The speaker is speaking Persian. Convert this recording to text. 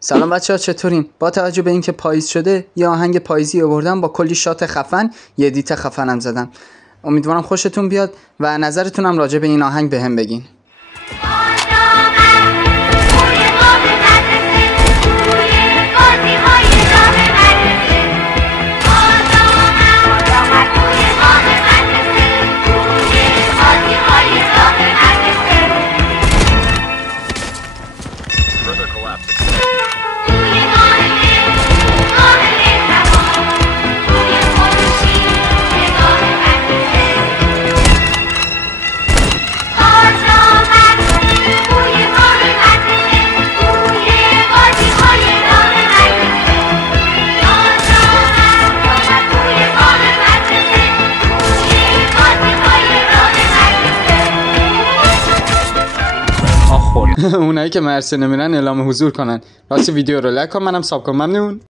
سلام بچه‌ها، چطورین؟ با توجه به اینکه پاییز شده یه آهنگ پاییزی آوردم با کلی شات خفن، یه ادیت خفنم زدم. امیدوارم خوشتون بیاد و نظرتونم راجع به این آهنگ بهم بگین. اونایی که مرسه نمیرن اعلام حضور کنن. راستی ویدیو رو لایک کن، منم ساب کن. ممنون.